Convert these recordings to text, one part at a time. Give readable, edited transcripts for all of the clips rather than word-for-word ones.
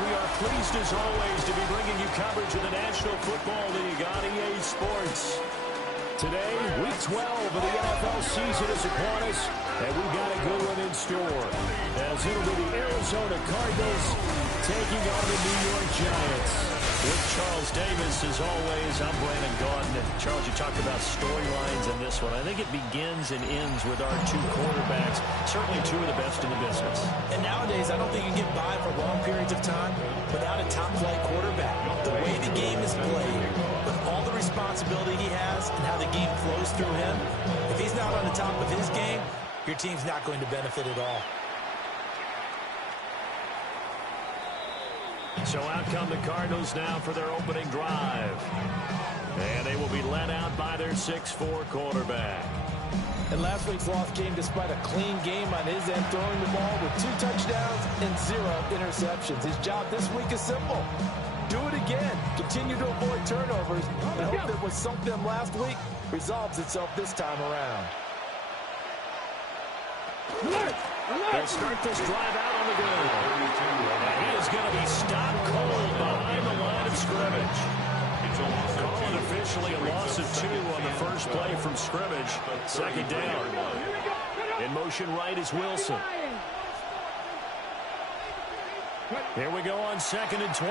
We are pleased as always to be bringing you coverage of the National Football League on EA Sports. Today, Week 12 of the NFL season is upon us, and we've got a good one in store. As it'll be the Arizona Cardinals taking on the New York Giants. With Charles Davis, as always, I'm Brandon Gaudin. And Charles, you talked about storylines in this one. I think it begins and ends with our two quarterbacks, certainly two of the best in the business. And nowadays, I don't think you can get by for long periods of time without a top-flight quarterback. The way the game is played, with all the responsibility he has and how the game flows through him, if he's not on the top of his game, your team's not going to benefit at all. So out come the Cardinals now for their opening drive. And they will be led out by their 6'4" quarterback. And last week's loss came despite a clean game on his end, throwing the ball with 2 touchdowns and 0 interceptions. His job this week is simple. Do it again. Continue to avoid turnovers and hope that what sunk them last week resolves itself this time around. They'll start this drive out on the ground. And he is going to be stopped cold behind the line of scrimmage. Calling officially a loss of 2 on the first play from scrimmage. Second down. In motion right is Wilson. Here we go on 2nd and 12.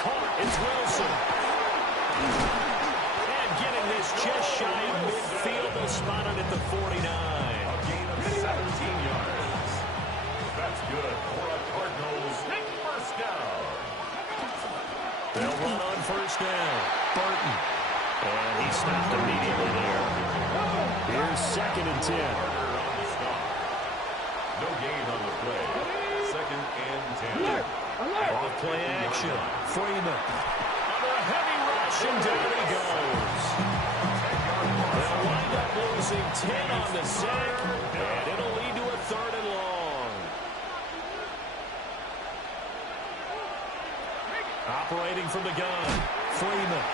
Caught is Wilson. And getting this just shy of midfield. They'll spot it at the 49. A gain of 17 yards. That's good for a Cardinals first down. They'll run on first down. Burton. And he stopped immediately there. Here's 2nd and 10. No gain on the play. 2nd and 10. Off play action. Freeman. Under a heavy rush, and down he goes. They'll wind up losing 10 on the sack, and it'll lead to a 3rd and long. Operating from the gun. Freeman.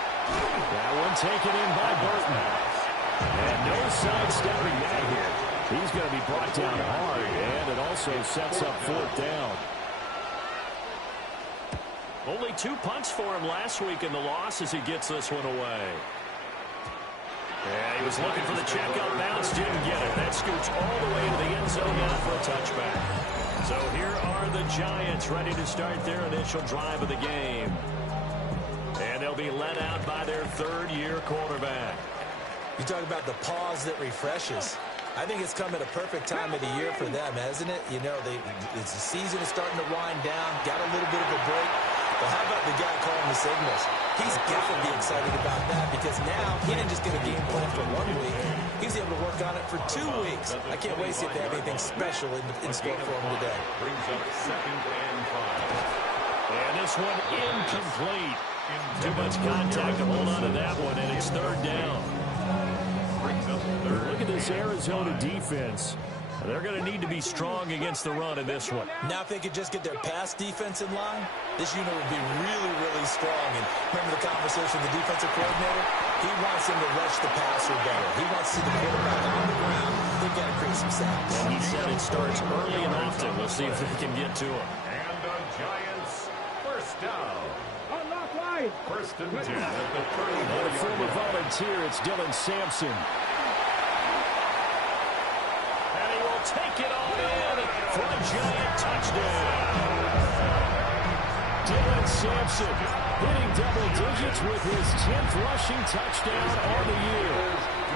That one taken in by Burton. And no sidestepping that here. He's going to be brought down hard, and it also sets up 4th down. Only 2 punts for him last week in the loss as he gets this one away. Yeah, he was looking for the checkout bounce, didn't get it. That scoots all the way to the end zone now for a touchback. So here are the Giants ready to start their initial drive of the game. And they'll be led out by their 3rd-year quarterback. You talk about the pause that refreshes. I think it's come at a perfect time of the year for them, hasn't it? You know, the season is starting to wind down, got a little bit of a break. But how about the guy calling the signals? He's got to be excited about that because now he didn't just get a game plan for 1 week. He's able to work on it for 2 weeks. I can't wait to see if they have anything special in store for him today. Brings up 2nd and 5. And this one incomplete. Too much contact to hold on to that one, and it's 3rd down. Look at this Arizona defense. They're going to need to be strong against the run in this one. Now, if they could just get their pass defense in line, this unit would be really, really strong. And remember the conversation with the defensive coordinator? He wants them to rush the passer better. He wants to see the quarterback on the ground. They've got to create some sacks. And he said it starts early and often. We'll see if they can get to him. And the Giants first down. 1st and 10 at the 34. And a former volunteer, it's Dylan Sampson. And he will take it all in for a Giant touchdown. Dylan Sampson hitting double digits with his 10th rushing touchdown on the year.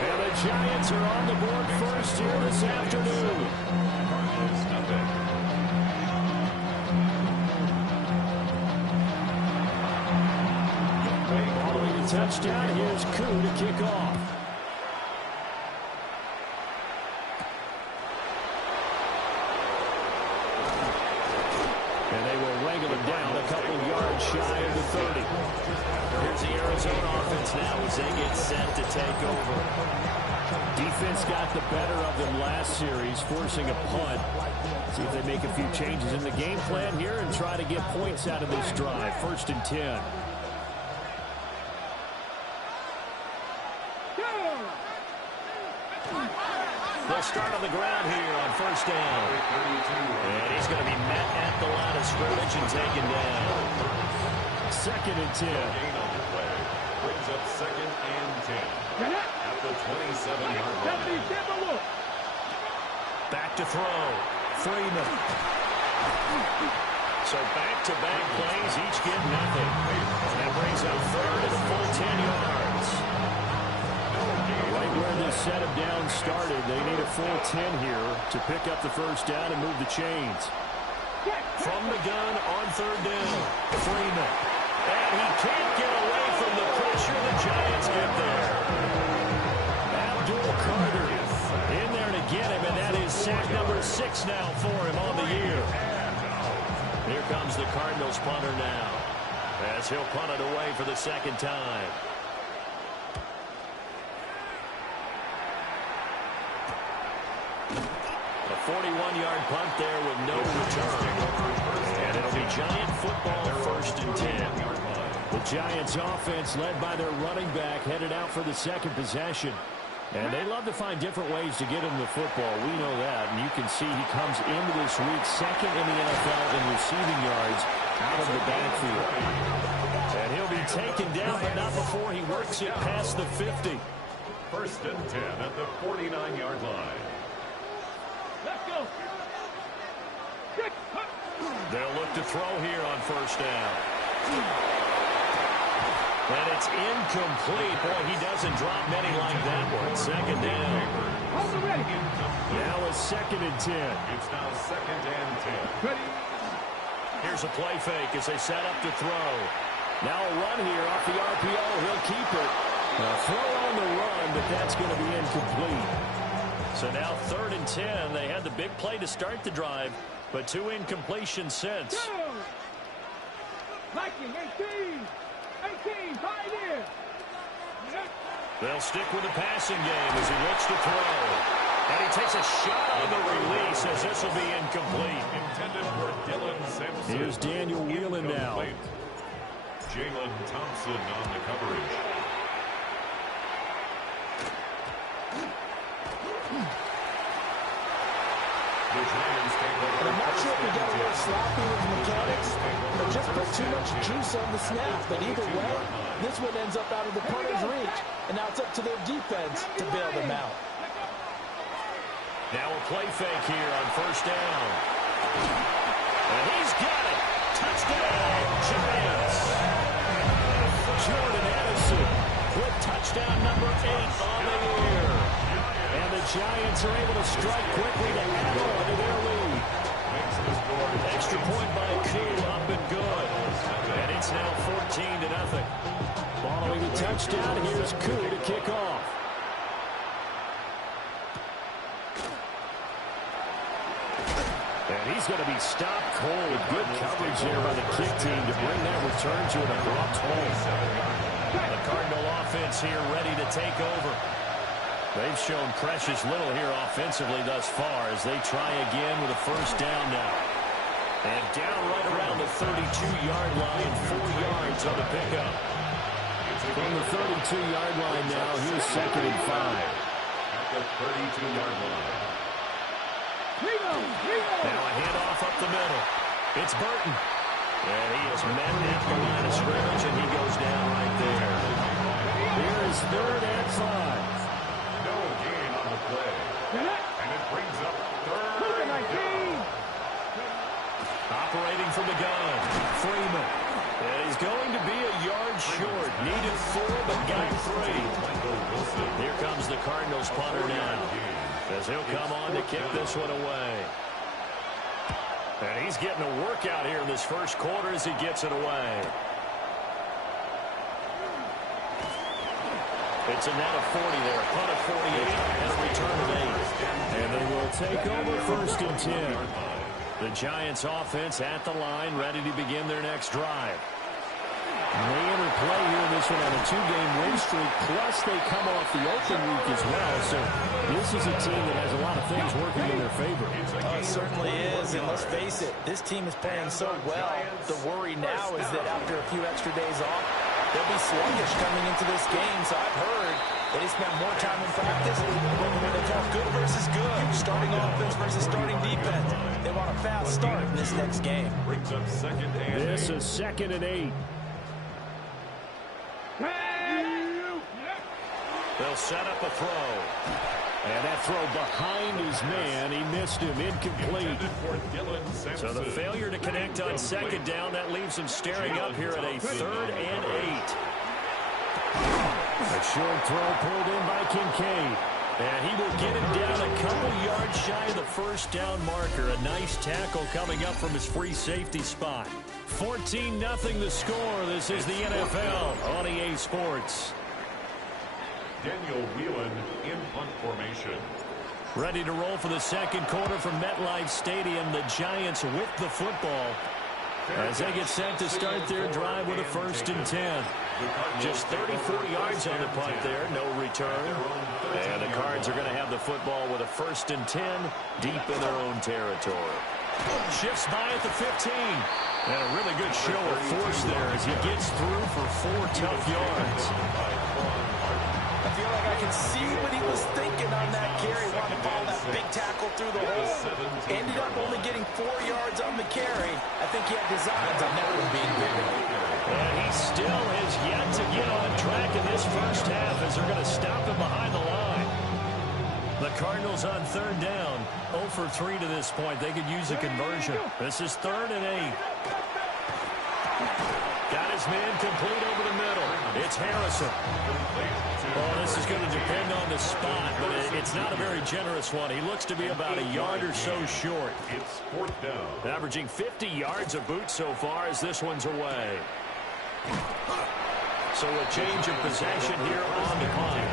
And the Giants are on the board first here this afternoon. Following the touchdown, here's Koo to kick off. And they will wrangle him down a couple yards shy of the 30. Here's the Arizona offense now as they get set to take over. Defense got the better of them last series, forcing a punt. See if they make a few changes in the game plan here and try to get points out of this drive. 1st and 10. They'll start on the ground here on 1st down. And he's going to be met at at the line of scrimmage and taken down. 2nd and 10. Brings up 2nd and 10 at the 27-yard line. Back to throw. Freeman. So back-to-back plays, each get nothing. And that brings up 3rd and a full 10 yards. Right where this set of downs started, they need a full 10 here to pick up the first down and move the chains. From the gun on 3rd down, Freeman. And he can't get away from the pressure. The Giants get there. Abdul Carter in there to get him, and that is sack number 6 now for him on the year. Here comes the Cardinals punter now, as he'll punt it away for the 2nd time. A 41-yard punt there with no return. And it'll be Giant football, 1st and 10. The Giants offense led by their running back headed out for the 2nd possession. And they love to find different ways to get him the football. We know that. And you can see he comes into this week 2nd in the NFL in receiving yards out of the backfield. And he'll be taken down, but not before he works it past the 50. 1st and 10 at the 49-yard line. Let's go. They'll look to throw here on 1st down. And it's incomplete. Boy, he doesn't drop many like that one. 2nd down. Now a 2nd and 10. It's now 2nd and 10. Here's a play fake as they set up to throw. Now a run here off the RPO. He'll keep it. A throw on the run, but that's going to be incomplete. So now 3rd and 10. They had the big play to start the drive, but 2 incompletions since. Liking 18. 18, pioneer. They'll stick with the passing game as he looks to throw. And he takes a shot on the release as this will be incomplete. Intended for Dylan Simpson. Here's Daniel Whelan now. Jalen Thompson on the coverage. The Giants take over. And I'm not sure if he got a little sloppy with the mechanics or just put too much juice on the snap. But either way, this one ends up out of the punter's reach. And now it's up to their defense to bail them out. Now a play fake here on 1st down. And he's got it. Touchdown, Giants. Jordan Addison with touchdown number 8 on the year. And the Giants are able to strike quickly to add on to their lead. Extra point by Koo, up and good. And it's now 14-0. Following the touchdown, here's Koo to kick off. And he's going to be stopped cold. Good coverage there by the kick team to bring that return to an abrupt halt. The Cardinal offense here ready to take over. They've shown precious little here offensively thus far as they try again with a 1st down now. And down right around the 32-yard line, 4 yards on the pickup. From the 32-yard line now, here's 2nd and 5. At the 32-yard line. Now a handoff up the middle. It's Burton. And he is met at the line of scrimmage, and he goes down right there. Here is 3rd and 5. No gain on the play. And it brings up 3rd down. Operating from the gun, Freeman. And he's going to be a yard short. Needed 4, but got 3. Here comes the Cardinals punter now, as he'll come on to kick this one away. And he's getting a workout here in this 1st quarter as he gets it away. It's a net of 40 there, a punt of 48, and a return of 8. And they will take over 1st and 10. The Giants offense at the line, ready to begin their next drive. And they enter play here in this one on a 2-game win streak, plus they come off the open week as well. So this is a team that has a lot of things working in their favor. It certainly is, and let's face it, this team is playing so well. The worry now is that after a few extra days off, they'll be sluggish coming into this game. So I've heard They spend more time in practice when they call good versus good, starting offense versus starting defense. They want a fast start in this next game. Brings up second and This is 2nd and 8. They'll set up a throw. And that throw behind his man, he missed him, incomplete. So the failure to connect on 2nd down, that leaves him staring up here at a 3rd and 8. A short throw pulled in by Kincaid. And he will get him down a couple yards shy of the first down marker. A nice tackle coming up from his free safety spot. 14-0 the score. This is the NFL on EA Sports. Daniel Whelan in punt formation. Ready to roll for the second quarter from MetLife Stadium. The Giants with the football as they get set to start their drive with a 1st and 10. Just 34 yards on the punt there, no return. And the Cards are going to have the football with a 1st and 10 deep in their own territory. Shifts by at the 15. And a really good show of force there as he gets through for 4 tough yards. I feel like I can see what he was thinking on that carry. Wanted to follow that big tackle through the hole. Ended up only getting 4 yards on the carry. I think he had designs on that one being bigger. And he still has yet to get on track in this first half as they're going to stop him behind the line. The Cardinals on 3rd down. 0 for 3 to this point. They could use a conversion. This is 3rd and 8. Got his man complete over the middle. It's Harrison. Well, this is going to depend on the spot, but it's not a very generous one. He looks to be about a yard or so short. It's 4th down. Averaging 50 yards a boot so far as this one's away. So a change of possession here on the punt.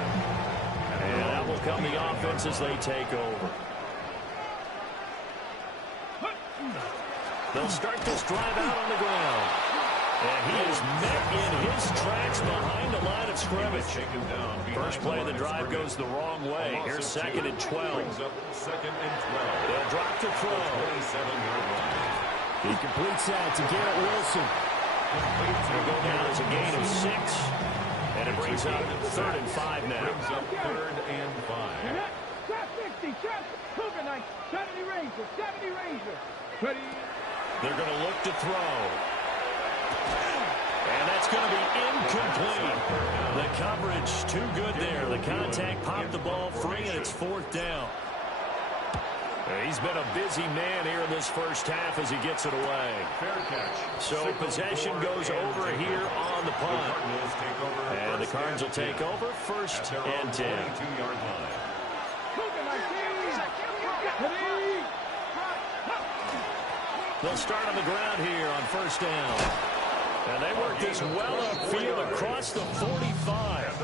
And that will come the offense as they take over. They'll start this drive out on the ground. And he is met in his tracks behind the line of scrimmage. First play of the drive goes the wrong way. Here's 2nd and 12. They'll drop to throw. He completes that to Garrett Wilson. It'll go down as a gain of 6. And it brings up 3rd and 5 now. Brings up 3rd and 5. Shot 60, shot. Cougar Knight, 70 Ranger, 70 Ranger. Ready. They're going to look to throw. And that's going to be incomplete. The coverage too good there. The contact popped the ball free, and it's 4th down. He's been a busy man here in this first half as he gets it away. So possession goes over here on the punt. And the Cards will take over 1st and 10. They'll start on the ground here on 1st down. And they work this well upfield across the 45.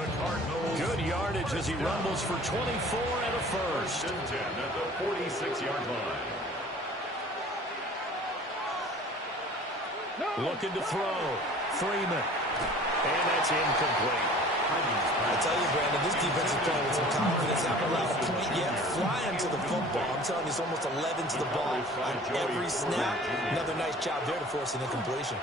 Good yardage as he rumbles for 24 and a 1st. 10 at the 46-yard line. Looking to throw. Freeman. And that's incomplete. I tell you, Brandon, this defense is playing with some confidence. Haven't allowed a point yet. Flying to the football. I'm telling you, it's almost 11 to the ball on every snap. Another nice job there to force an incompletion.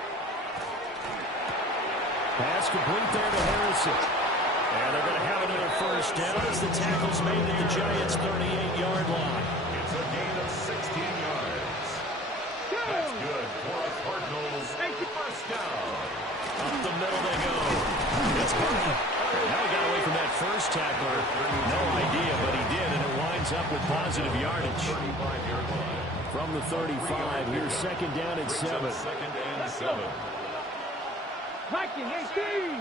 Pass complete there to Harrison. And they're going to have another 1st down as the tackle's made at the Giants' 38-yard line. It's a gain of 16 yards. That's good for a Cardinals 1st down. Up the middle they go. It's good. Now he got away from that first tackler. No idea, but he did, and it winds up with positive yardage. 35-yard line. From the 35, here's 2nd down and 7. 2nd and 7. Viking 18.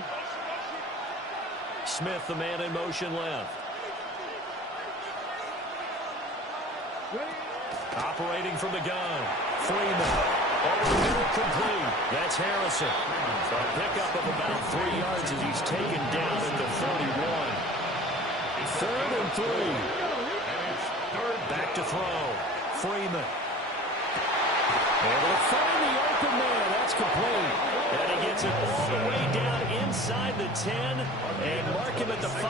Smith, the man in motion left. Operating from the gun. Freeman. Over the middle, complete. That's Harrison. A pickup of about 3 yards as he's taken down at the 41. 3rd and 3. Back to throw. Freeman. Able to find the open man. That's complete. And he gets it all the way down inside the 10 and mark him at the 5.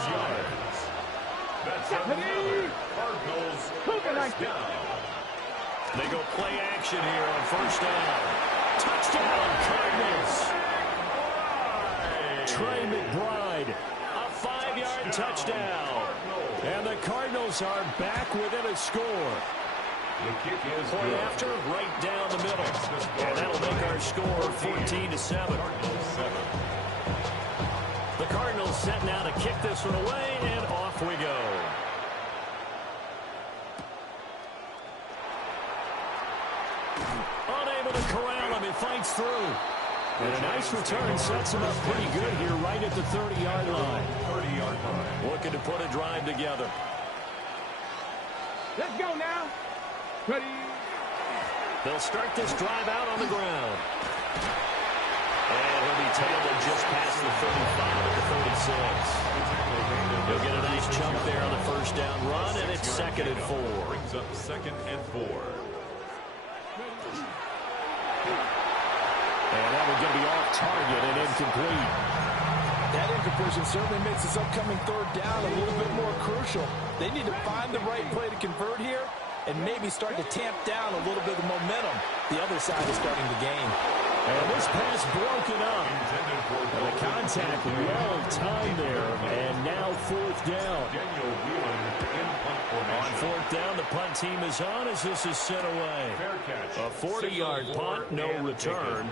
That's another Cardinals 1st down. They go play action here on 1st down. Touchdown, Cardinals. Trey McBride. A 5-yard 30-yard touchdown. And the Cardinals are back within a score. Point after, right down the middle. And that'll make our score 14-7. The Cardinals set now to kick this one away, and off we go. Unable to corral him. He fights through. And a nice return sets him up pretty good here right at the 30-yard line. Looking to put a drive together. Let's go now. Ready. They'll start this drive out on the ground. And he'll be tailed just past the 35 at the 36. He'll get a nice chunk there on the first down run, and it's 2nd and 4. Brings up 2nd and 4. And that one's going to be off target and incomplete. That incompletion certainly makes this upcoming 3rd down a little bit more crucial. They need to find the right play to convert here and maybe start to tamp down a little bit of momentum the other side is starting to gain. And this pass broken up. And the contact well timed there. And now 4th down. On 4th down, the punt team is on as this is sent away. A 40-yard punt, no return.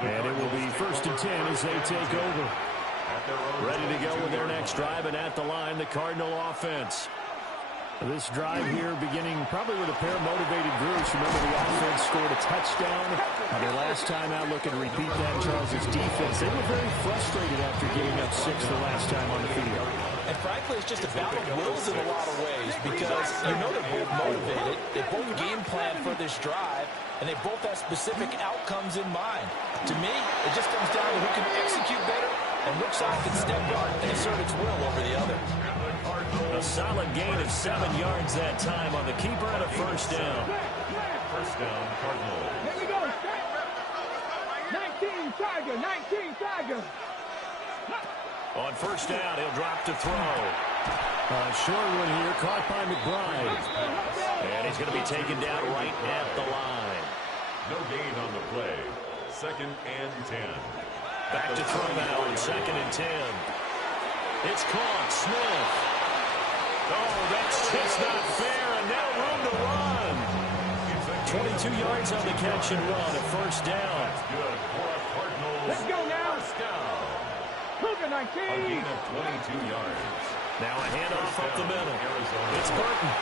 And it will be 1st and 10 as they take over. Ready to go with their next drive, and at the line, the Cardinal offense. This drive here beginning probably with a pair of motivated groups. Remember, the offense scored a touchdown. Their last time out, looking to repeat that in Charles's defense. They were very frustrated after giving up 6 the last time on the field. And frankly, it's just a battle of wills in a lot of ways because you know they're both motivated. They both game plan for this drive, and they both have specific outcomes in mind. To me, it just comes down to who can execute better and which side can step up and assert its will over the other. A solid gain of 7 yards that time on the keeper and a 1st down. 1st down, Cardinals. Here we go. 19 Tiger, 19 Tiger. On 1st down, he'll drop to throw. Short one here, caught by McBride. And he's going to be taken down right at the line. No gain on the play. 2nd and 10. Back to throw now on 2nd and 10. It's caught. Smith. Oh, that's just not fair, and now room to run. 22 yards on the catch and run, a 1st down. That's good for a Cardinals. Let's go now. 1st down. Cougar 19. A gain of 22 yards. Now a handoff up the middle. It's Burton.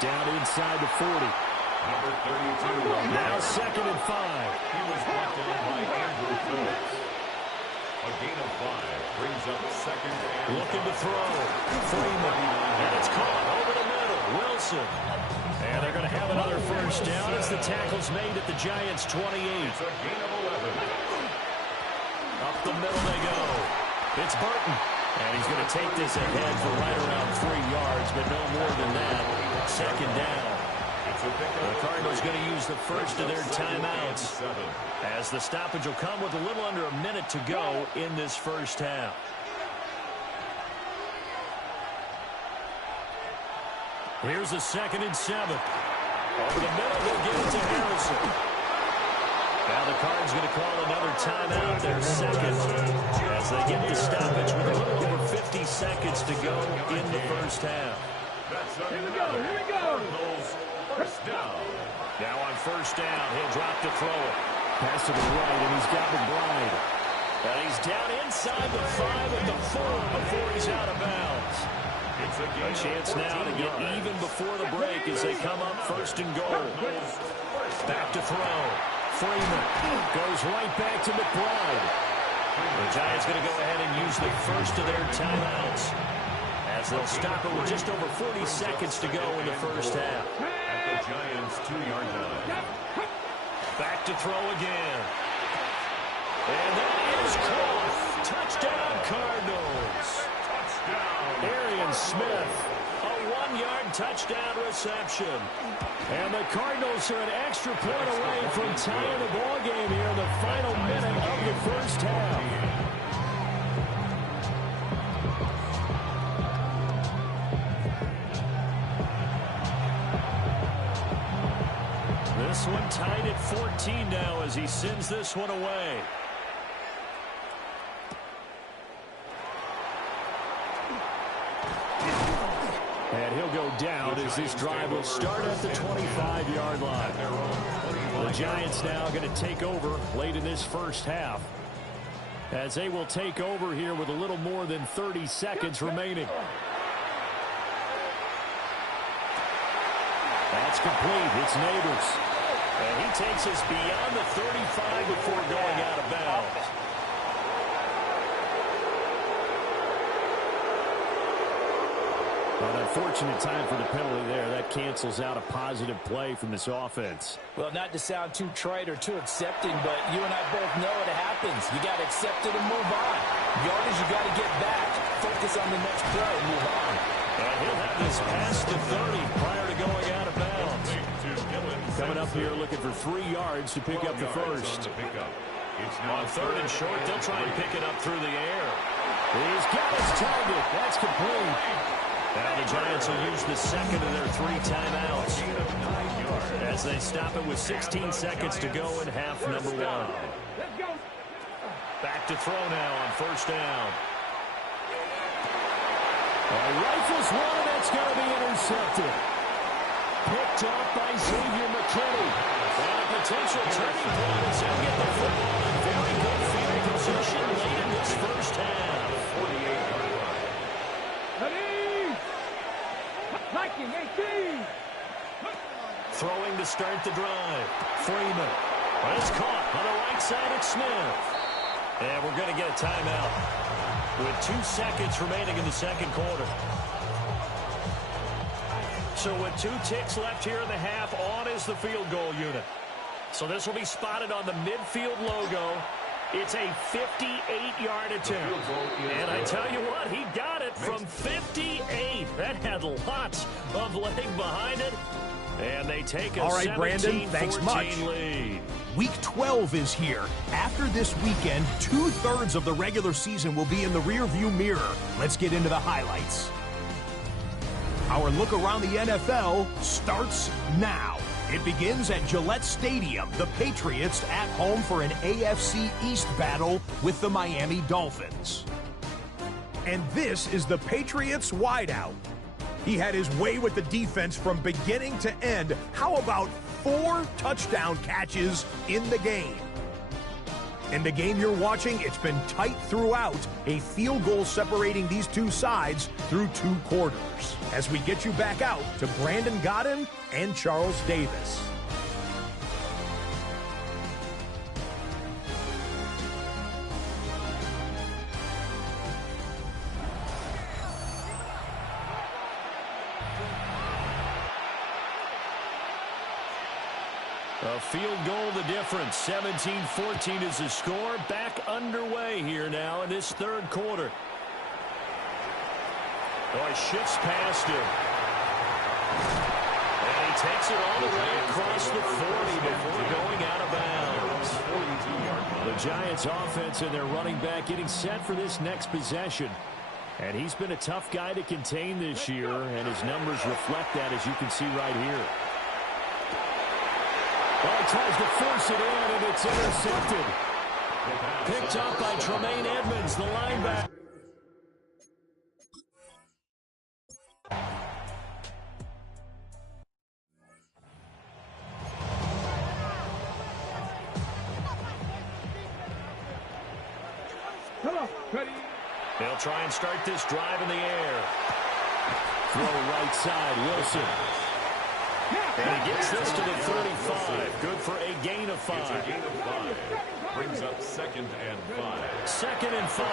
Down inside the 40. Number 32. Now 2nd and 5. He was brought down by Andrew Phillips. A gain of 5 brings up 2nd and Looking to throw. Freeman. And it's caught over the middle. Wilson. And they're going to have another 1st down as the tackle's made at the Giants' 28. It's a gain of 11. Up the middle they go. It's Burton. And he's going to take this ahead for right around 3 yards, but no more than that. 2nd down. The Cardinals going to use the first of their timeouts as the stoppage will come with a little under a minute to go in this 1st half. Here's a 2nd and 7. Over the middle, they'll give it to Harrison. Now the Cards going to call another timeout, their 2nd, as they get the stoppage with a little over 50 seconds to go in the 1st half. Here we go, here we go. 1st down. Now on 1st down, he'll drop to throw it. Pass to the right, and he's got McBride. And he's down inside the 5 at the 4 before he's out of bounds. A chance now to get even before the break as they come up 1st and goal. Back to throw. Freeman goes right back to McBride. The Giants going to go ahead and use the first of their timeouts as they'll stop it with just over 40 seconds to go in the 1st half. At the Giants' 2-yard line. Back to throw again. And that is caught. Touchdown, Cardinals. Touchdown. Arian Smith, a 1-yard touchdown reception. And the Cardinals are an extra point away from tying the ball game here in the final minute of the 1st half. This one tied at 14 now as he sends this one away. go down as this drive will start at the 25-yard line. The Giants now going to take over late in this first half, as they will take over here with a little more than 30 seconds remaining. That's complete. It's Neighbors. And he takes us beyond the 35 before going out of bounds. An unfortunate time for the penalty there. That cancels out a positive play from this offense. Well, not to sound too trite or too accepting, but you and I both know it happens. You got to accept it and move on. Yardage, you got to get back. Focus on the next play and move on. And he'll have this past the 30 prior to going out of bounds. Coming up here looking for 3 yards to pick up the first. On third and short, they'll try and pick it up through the air. He's got his target. That's complete. Now the Giants will use the second of their 3 timeouts as they stop it with 16 seconds to go in half number 1. Back to throw now on first down. Rifles one, and that's going to be intercepted. Picked up by Xavier McKinney. And a potential turning point as they get the football in very good field position late in this first half. 48-yard line. Liking 18. Throwing to start the drive. Freeman. It's caught on the right side at Smith. And we're going to get a timeout with 2 seconds remaining in the second quarter. So with 2 ticks left here in the half, on is the field goal unit. So this will be spotted on the midfield logo. It's a 58-yard attempt. And I tell you what, he got it from 58. That had lots of leg behind it. And they take a 17-14 lead. Week 12 is here. After this weekend, 2/3 of the regular season will be in the rearview mirror. Let's get into the highlights. Our look around the NFL starts now. It begins at Gillette Stadium. The Patriots at home for an AFC East battle with the Miami Dolphins. And this is the Patriots wideout. He had his way with the defense from beginning to end. How about 4 touchdown catches in the game? In the game you're watching, it's been tight throughout. A field goal separating these 2 sides through 2 quarters. As we get you back out to Brandon Godden and Charles Davis. A field goal the difference. 17-14 is the score. Back underway here now in this third quarter. Oh, he shifts past him. And he takes it all the way across the 40 before going out of bounds. The Giants offense and their running back getting set for this next possession. And he's been a tough guy to contain this year, and his numbers reflect that, as you can see right here. Well, he tries to force it in, and it's intercepted. Picked up by Tremaine Edmonds, the linebacker. They'll try and start this drive in the air. Throw right side, Wilson. And he gets this to the 35. Good for a gain of 5. It's a gain of 5. Brings up 2nd and 5. 2nd and 5.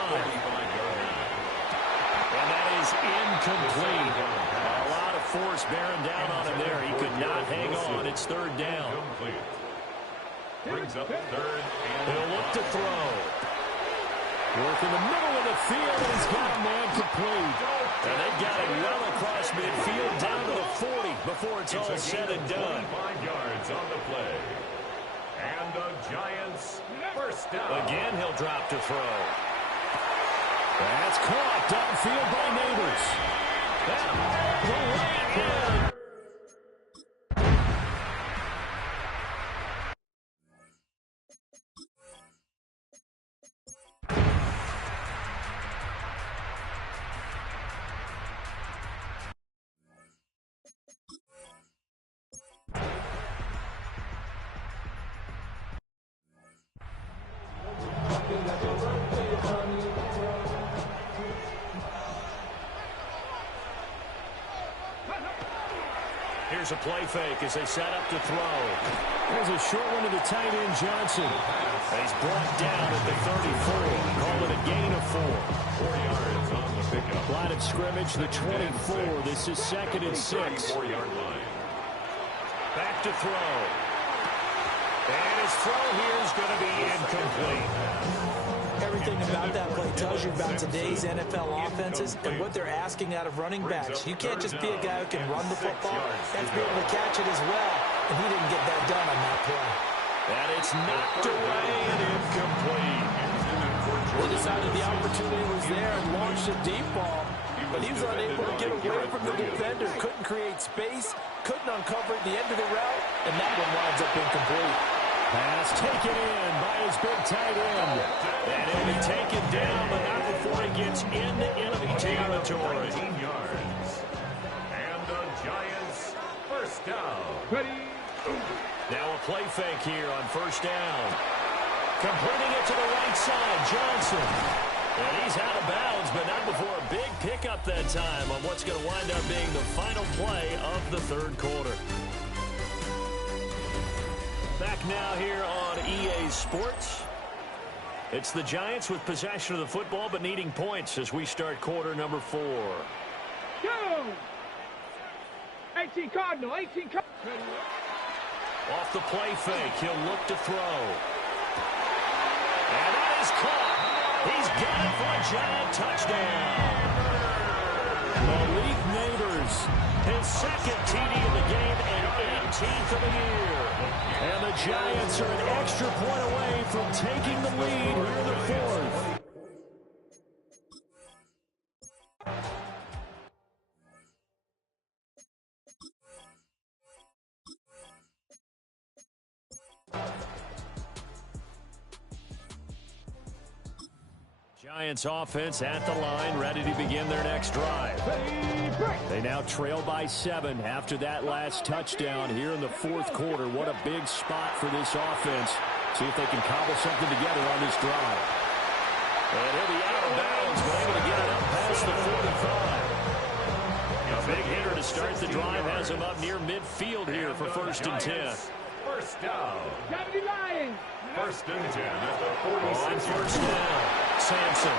And that is incomplete. A lot of force bearing down on him there. He could not hang on. It's 3rd down. Brings up 3rd and He'll look to throw. Work in the middle of the field, and he's got a man complete. And they got it well across midfield down to the 40 before it's all said and done. 5 yards on the play. And the Giants first down. Again, he'll drop to throw. That's caught downfield by Neighbors. That the way in. Here's a play fake as they set up to throw. There's a short one to the tight end, Johnson. He's brought down at the 34. Call it a gain of 4. 4 yards on the pickup. Line of scrimmage, the 24. This is 2nd and 6. 4-yard line. Back to throw. And his throw here is going to be incomplete. Everything about that play tells you about today's NFL offenses and what they're asking out of running backs. You can't just be a guy who can run the football. You have to be able to catch it as well. And he didn't get that done on that play. And it's knocked away and incomplete. They decided the opportunity was there and launched a deep ball, but he was unable to get away from the defender. Couldn't create space, couldn't uncover at the end of the route, and that one winds up incomplete. Pass taken in by his big tight end. And he'll be taken down, but not before he gets into enemy territory. 19 yards. And the Giants, first down. Ready. Now a play fake here on first down. Completing it to the right side, Johnson. And he's out of bounds, but not before a big pickup that time on what's going to wind up being the final play of the third quarter. Back now here on EA Sports. It's the Giants with possession of the football, but needing points as we start quarter number 4. Go. 18 Cardinal. 18 Cardinal. Off the play fake, he'll look to throw. And that is caught. He's got it for a Giant touchdown. Malik Neighbors, his second TD of the game and 18th of the year. And the Giants are an extra point away from taking the lead here in the 4th. Giants offense at the line, ready to begin their next drive. They now trail by 7 after that last touchdown here in the 4th quarter. What a big spot for this offense. See if they can cobble something together on this drive. And he'll be out of bounds, but able to get it up past the 45. A big hitter to start the drive has him up near midfield here for 1st and 10. First down. 70 Lions. 1st and 10 at the 46. On first down, Sampson.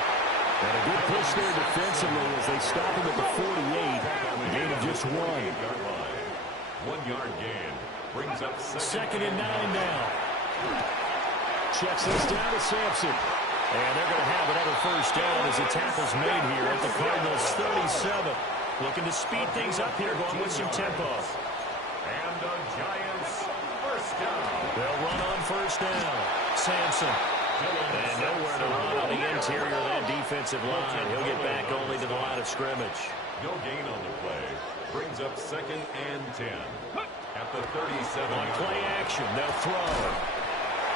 And a good push there defensively as they stop him at the 48. A gain of just 1. 1-yard gain. Brings up 2nd and 9 now. Checks this down to Sampson. And they're going to have another first down as the tackle's made here at the Cardinals' 37. Looking to speed things up here, going with some tempo. And the Giants, first down. They'll run on first down. Sampson. And nowhere to run on the interior of that defensive line. He'll get back only to the line of scrimmage. No gain on the play. Brings up 2nd and 10. At the 37. On play action, they'll throw.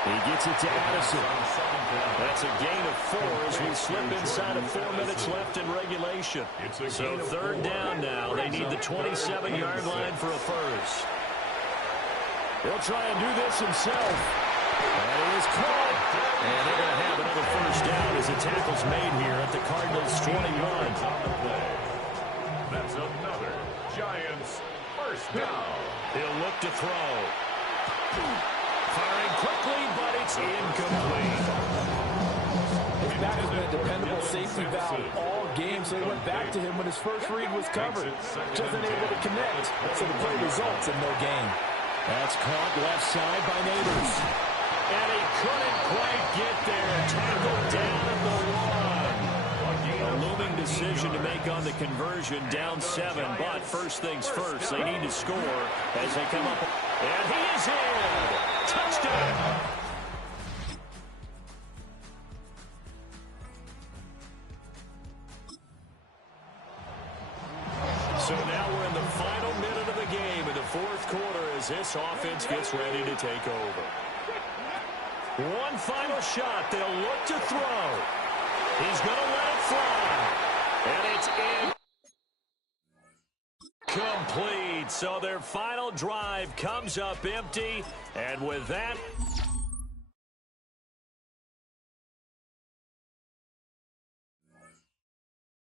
He gets it to Addison. That's a gain of 4 as we slip inside of 4 minutes left in regulation. So 3rd down now. They need the 27-yard line for a first. He'll try and do this himself. And it is caught. And they're going to have another first down as the tackle's made here at the Cardinals' 21. That's another Giants first down. He'll look to throw. Firing quickly, but it's incomplete. His back has been a dependable safety valve all game, so they went back to him when his first read was covered. Just unable to connect, so the play results in no gain. That's caught left side by Neighbors. And he couldn't quite get there. Tackled down at the 1. A looming decision to make on the conversion, down 7. But first things first, they need to score as they come up. And he is in. Touchdown. So now we're in the final minute of the game in the 4th quarter as this offense gets ready to take over. One final shot. They'll look to throw. He's going to let it fly. And it's incomplete. So their final drive comes up empty. And with that,